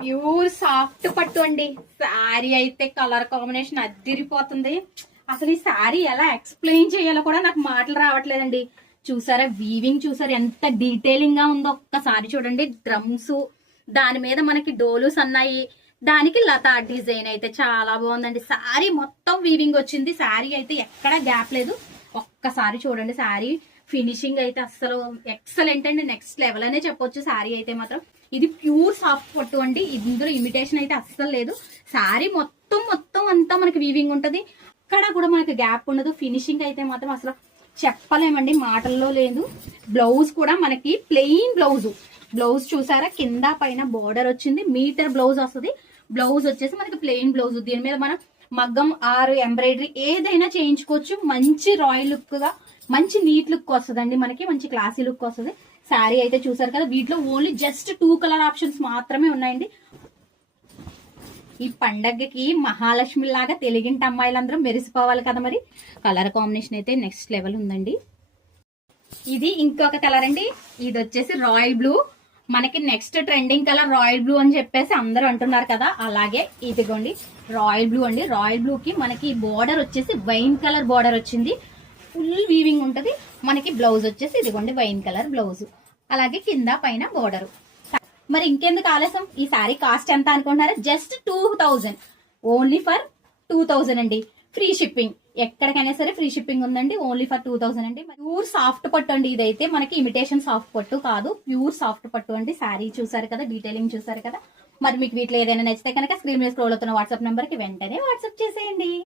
Pure soft పట్టు అండి. శారీ అయితే కలర్ కాంబినేషన్ అదిరిపోతుంది. అసలు ఈ శారీ ఎలా ఎక్స్ప్లెయిన్ చేయాలో కూడా నాకు మాటలు రావట్లేదండి. చూసారా వీవింగ్, చూసారా ఎంత డీటెయిలింగ్ గా ఉందో. ఒక్కసారి చూడండి. డ్రమ్స్, దాని మీద మనకి డోలుస్ అన్నాయి. దానికి లతా డిజైన్ అయితే చాలా బాగుందండి. శారీ మొత్తం వీవింగ్ వచ్చింది. శారీ అయితే ఎక్కడ గ్యాప్ లేదు. ఒక్కసారి చూడండి. శారీ ఫినిషింగ్ అయితే అస్సలు ఎక్సలెంట్ అండి. నెక్స్ట్ లెవెల్ అనే చెప్పొచ్చు. శారీ అయితే మాత్రం ఇది ప్యూర్ సాఫ్ట్ పట్టు అండి. ఇందులో ఇమిటేషన్ అయితే అస్సలు లేదు. శారీ మొత్తం మొత్తం అంతా మనకి వీవింగ్ ఉంటది. ఇక్కడ కూడా మనకి గ్యాప్ ఉండదు. ఫినిషింగ్ అయితే మాత్రం అసలు చెప్పలేమండి, మాటల్లో లేదు. బ్లౌజ్ కూడా మనకి ప్లెయిన్ బ్లౌజ్ చూసారా, కింద పైన బోర్డర్ వచ్చింది. మీటర్ బ్లౌజ్ వస్తుంది. బ్లౌజ్ వచ్చేసి మనకి ప్లెయిన్ బ్లౌజ్. దీని మీద మనం మగ్గం ఆరు ఎంబ్రాయిడరీ ఏదైనా చేయించుకోవచ్చు. మంచి రాయల్ లుక్ గా మంచి నీట్ లుక్ వస్తుందండి. మనకి మంచి క్లాసీ లుక్ వస్తుంది. శారీ అయితే చూసారు కదా. వీటిలో ఓన్లీ జస్ట్ 2 కలర్ ఆప్షన్స్ మాత్రమే ఉన్నాయండి. ఈ పండగకి మహాలక్ష్మి లాగా తెలుగింటి అమ్మాయిలందరూ మెరిసిపోవాలి కదా. మరి కలర్ కాంబినేషన్ అయితే నెక్స్ట్ లెవెల్ ఉందండి. ఇది ఇంకొక కలర్ అండి. ఇది వచ్చేసి రాయల్ బ్లూ. మనకి next trending colour royal blue అని చెప్పేసి అందరూ అంటున్నారు కదా. అలాగే ఇదిగోండి రాయల్ బ్లూ అండి. రాయల్ బ్లూ కి మనకి బోర్డర్ వచ్చేసి వైన్ కలర్ బోర్డర్ వచ్చింది. ఫుల్ వీవింగ్ ఉంటది. మనకి బ్లౌజ్ వచ్చేసి ఇదిగోండి వైన్ కలర్ బ్లౌజ్. అలాగే కింద పైన బోర్డర్. మరి ఇంకెందుకు ఆలస్యం, ఈ సారీ కాస్ట్ ఎంత అనుకుంటున్నారా? జస్ట్ 2000, ఓన్లీ ఫర్ 2000 అండి. ఫ్రీ షిప్పింగ్, ఎక్కడికైనా సరే ఫ్రీ షిప్పింగ్ ఉందండి. ఓన్లీ ఫర్ 2000 అండి. ప్యూర్ సాఫ్ట్ పట్టు అండి. ఇదైతే మనకి ఇమిటేషన్ సాఫ్ట్ పట్టు కాదు, ప్యూర్ సాఫ్ట్ పట్టు అండి. శారీ చూసారు కదా, డీటెయిలింగ్ చూసారు కదా. మరి మీకు వీటిలో ఏదైనా నచ్చితే కనుక స్క్రీన్ మీద స్క్రోల్ అవుతున్న వాట్సాప్ నెంబర్ కి వెంటనే వాట్సాప్ చేసేయండి.